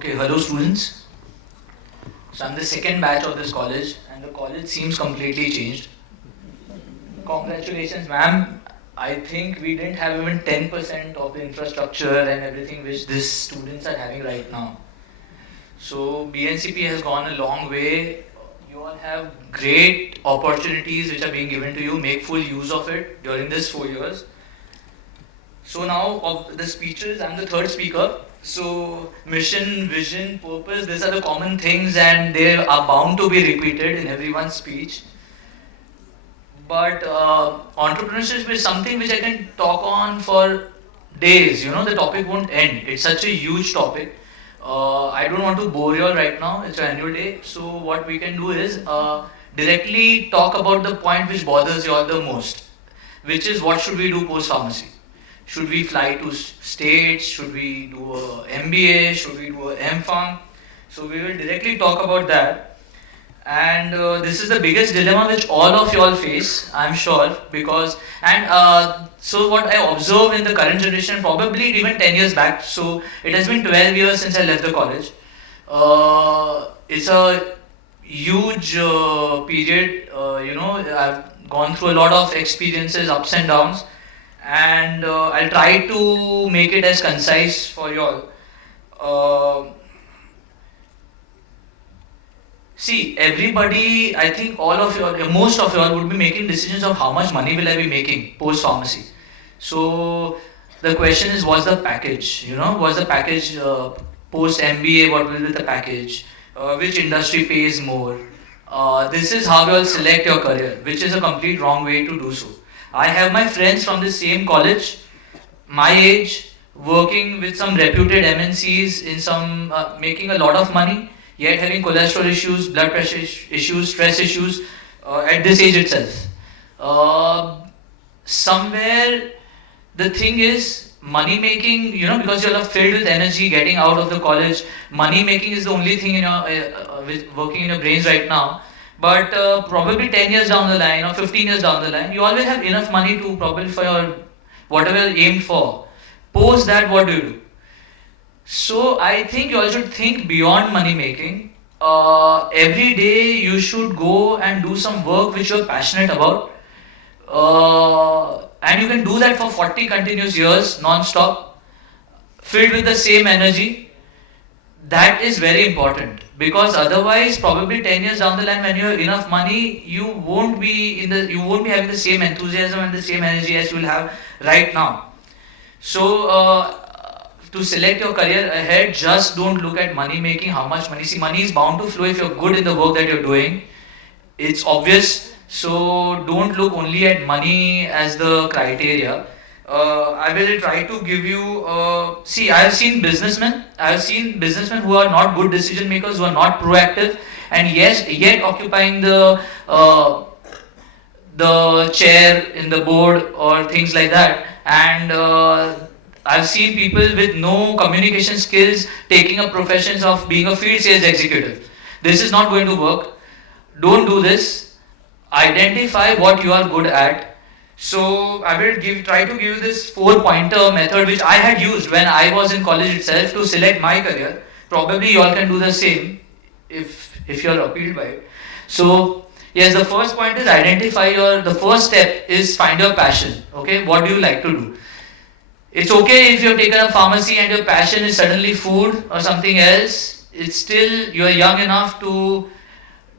Okay, hello students. So I'm the second batch of this college and the college seems completely changed. Congratulations ma'am. I think we didn't have even 10% of the infrastructure and everything which these students are having right now. So BNCP has gone a long way. You all have great opportunities which are being given to you. Make full use of it during this 4 years. So now of the speeches, I'm the third speaker. So mission, vision, purpose, these are the common things and they are bound to be repeated in everyone's speech. But entrepreneurship is something which I can talk on for days. You know, the topic won't end. It's such a huge topic. I don't want to bore you all right now. It's your annual day. So what we can do is directly talk about the point which bothers you all the most, which is what should we do post-pharmacy? Should we fly to states? Should we do a MBA? Should we do a M.Pharm? So we will directly talk about that. And this is the biggest dilemma which all of you all face, I'm sure, because so what I observe in the current generation, probably even 10 years back, so it has been 12 years since I left the college. It's a huge period, I've gone through a lot of experiences, ups and downs, and I'll try to make it as concise for you all. See, everybody, I think all of you, most of you all would be making decisions of how much money will I be making post-pharmacy. So the question is, what's the package? You know, what's the package post-MBA? What will be the package? Which industry pays more? This is how you all select your career, which is a complete wrong way to do so. I have my friends from the same college, my age, working with some reputed MNCs in some, making a lot of money, yet having cholesterol issues, blood pressure issues, stress issues at this age itself. Somewhere the thing is money making, you know, because you are filled with energy getting out of the college, money making is the only thing in your, working in your brains right now. But probably 10 years down the line or 15 years down the line, you always have enough money to probably for your whatever you aimed for. Post that, what do you do? So I think you all should think beyond money making. Every day you should go and do some work which you are passionate about. And you can do that for 40 continuous years non-stop, filled with the same energy. That is very important, because otherwise probably 10 years down the line when you have enough money, you won't be having the same enthusiasm and the same energy as you will have right now. So to select your career ahead, just don't look at money making, how much money. See, money is bound to flow if you're good in the work that you're doing. It's obvious. So don't look only at money as the criteria. I will try to give you, see, I have seen businessmen who are not good decision makers, who are not proactive, and yet occupying the chair in the board or things like that. And I've seen people with no communication skills taking up professions of being a field sales executive. This is not going to work. Don't do this. Identify what you are good at. So I will try to give you this 4-pointer method which I had used when I was in college itself to select my career. Probably you all can do the same if you are appealed by it. So yes, the first point is identify the first step is find your passion. Okay, what do you like to do? It's okay if you've taken up pharmacy and your passion is suddenly food or something else. It's still, you are young enough to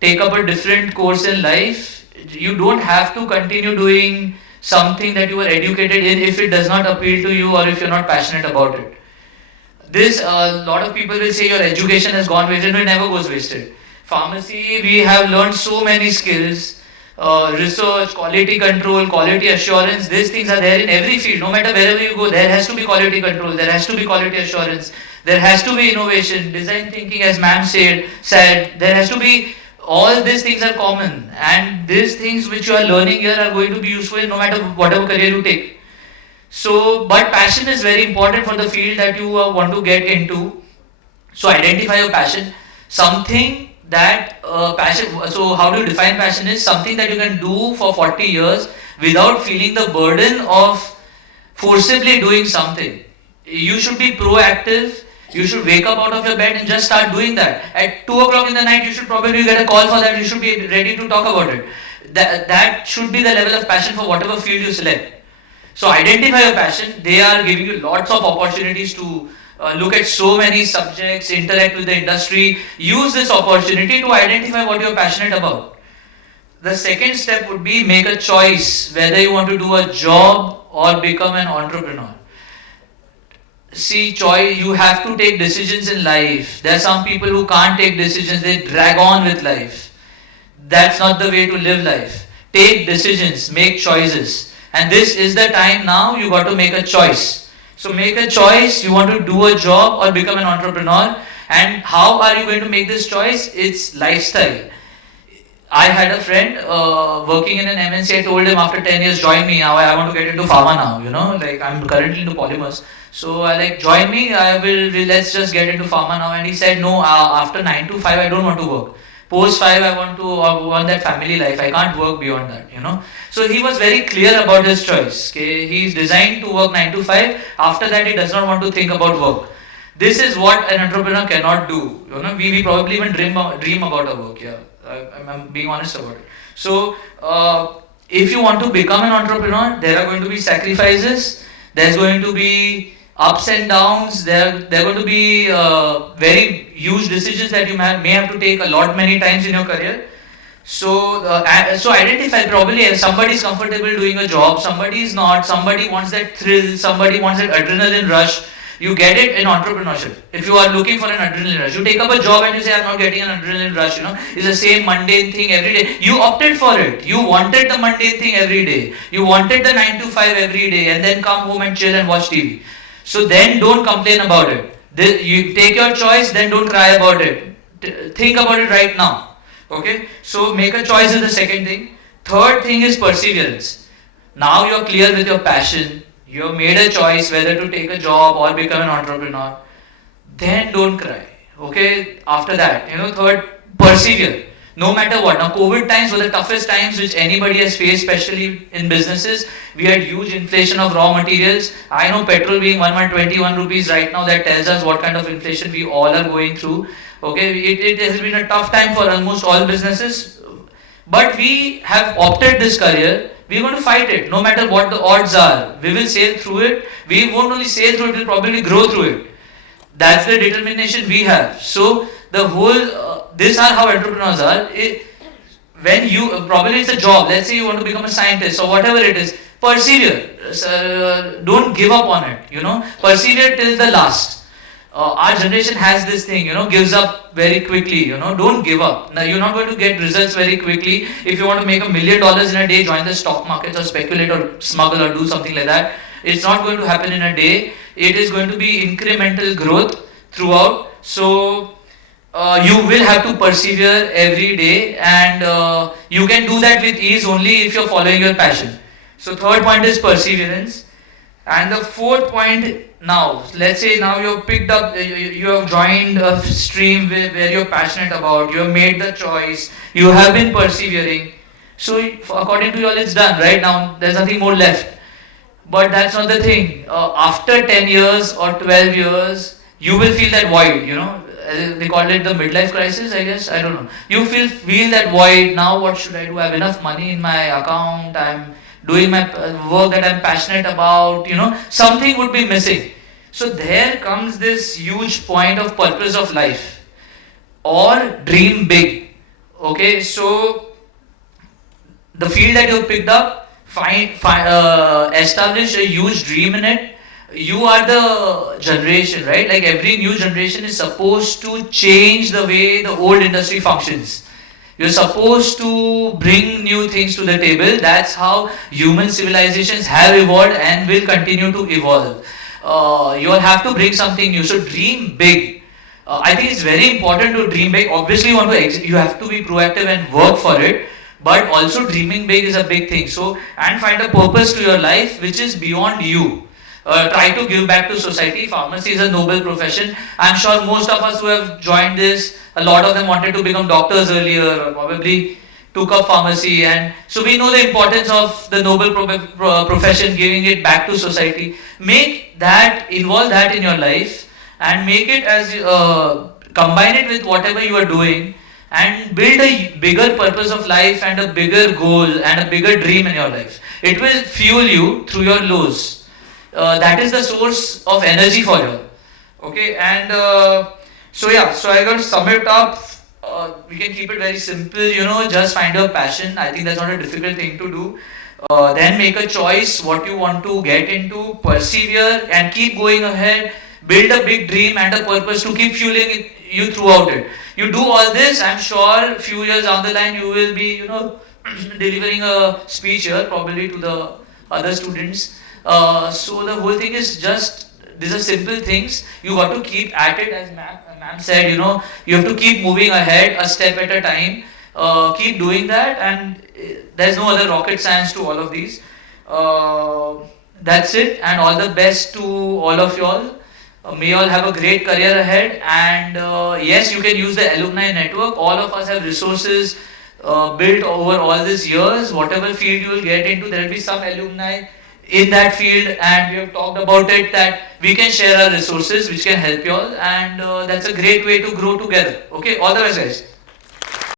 take up a different course in life. You don't have to continue doing something that you were educated in if it does not appeal to you or if you're not passionate about it. This, a lot of people will say your education has gone wasted. No, it never goes wasted. Pharmacy, we have learned so many skills. Research, quality control, quality assurance, these things are there in every field. No matter wherever you go, there has to be quality control, there has to be quality assurance, there has to be innovation, design thinking, as ma'am said, there has to be, all these things are common, and these things which you are learning here are going to be useful in no matter whatever career you take. So, but passion is very important for the field that you want to get into. So identify your passion, something that passion, so how do you define passion is something that you can do for 40 years without feeling the burden of forcibly doing something. You should be proactive, You should wake up out of your bed and just start doing that. At 2 o'clock in the night, you should probably get a call for that. You should be ready to talk about it. That should be the level of passion for whatever field you select. So identify your passion. They are giving you lots of opportunities to look at so many subjects, interact with the industry. Use this opportunity to identify what you're passionate about. The second step would be make a choice whether you want to do a job or become an entrepreneur. See, choice, you have to take decisions in life. There are some people who can't take decisions, they drag on with life. That's not the way to live life. Take decisions, make choices. And this is the time now you got to make a choice. So make a choice, you want to do a job or become an entrepreneur. And how are you going to make this choice? It's lifestyle. I had a friend working in an MNC. I told him after 10 years, join me. Now I want to get into pharma now, like I'm currently into polymers. So I join me, let's just get into pharma now. And he said, no, after 9 to 5, I don't want to work. Post 5, I want that family life. I can't work beyond that, So he was very clear about his choice. Okay? He's designed to work 9 to 5. After that, he does not want to think about work. This is what an entrepreneur cannot do. We probably even dream about our work. Yeah, I'm being honest about it. So, if you want to become an entrepreneur, there are going to be sacrifices. There's going to be ups and downs. There are going to be very huge decisions that you may have to take many times in your career. So identify probably if somebody is comfortable doing a job, somebody is not, somebody wants that thrill, somebody wants that adrenaline rush. You get it in entrepreneurship. If you are looking for an adrenaline rush, you take up a job and you say, I'm not getting an adrenaline rush, it's the same mundane thing every day. You opted for it. You wanted the mundane thing every day. You wanted the 9 to 5 every day and then come home and chill and watch TV. So then don't complain about it. You take your choice, then don't cry about it. Think about it right now. Okay? So make a choice is the second thing. Third thing is perseverance. Now you're clear with your passion. You have made a choice whether to take a job or become an entrepreneur. Then don't cry. Okay? After that, third, persevere. No matter what. Now, COVID times were the toughest times which anybody has faced, especially in businesses. We had huge inflation of raw materials. I know petrol being 121 rupees right now, that tells us what kind of inflation we all are going through. Okay, it has been a tough time for almost all businesses. But we have opted this career. We're going to fight it, no matter what the odds are. We will sail through it. We won't only sail through it, we'll probably grow through it. That's the determination we have. So, the whole, these are how entrepreneurs are. When you, probably it's a job, let's say you want to become a scientist or whatever it is, persevere. Don't give up on it, persevere till the last. Our generation has this thing, gives up very quickly, don't give up. Now, you're not going to get results very quickly. If you want to make $1 million in a day, join the stock markets or speculate or smuggle or do something like that. It's not going to happen in a day. It is going to be incremental growth throughout. So, you will have to persevere every day, and you can do that with ease only if you're following your passion. So, third point is perseverance. And the fourth point, now, let's say now you've picked up, you have joined a stream where you're passionate about, you have made the choice, you have been persevering. So, according to you all, it's done, right? Now, there's nothing more left. But that's not the thing. After 10 years or 12 years, you will feel that void, They call it the midlife crisis, I guess. I don't know. You feel that void. Now, what should I do? I have enough money in my account. I'm doing my work that I'm passionate about, something would be missing. So there comes this huge point of purpose of life, or dream big. Okay, so the field that you picked up, establish a huge dream in it. You are the generation, right? Like every new generation is supposed to change the way the old industry functions. You're supposed to bring new things to the table. That's how human civilizations have evolved and will continue to evolve. You'll have to bring something new. So dream big. I think it's very important to dream big. Obviously, you have to be proactive and work for it. But also dreaming big is a big thing. So, and find a purpose to your life which is beyond you. Try to give back to society. Pharmacy is a noble profession. I'm sure most of us who have joined this, a lot of them wanted to become doctors earlier, or probably took up pharmacy, and so we know the importance of the noble profession, giving it back to society. Involve that in your life, and make it as combine it with whatever you are doing, and build a bigger purpose of life and a bigger goal and a bigger dream in your life. It will fuel you through your lows. That is the source of energy for you. Okay, and so I got to sum it up. We can keep it very simple, just find your passion. I think that's not a difficult thing to do. Then make a choice what you want to get into, persevere and keep going ahead, build a big dream and a purpose to keep fueling you throughout it. You do all this, I'm sure few years down the line you will be, delivering a speech here, probably to the other students. So the whole thing is just, these are simple things. You got to keep at it, as ma'am said. You have to keep moving ahead, a step at a time. Keep doing that, and there's no other rocket science to all of these. That's it, and all the best to all of y'all. May you all have a great career ahead, and yes, you can use the alumni network. All of us have resources built over all these years. Whatever field you will get into, there will be some alumni in that field, and we have talked about it that we can share our resources which can help you all, and that's a great way to grow together. Okay, all the best, guys.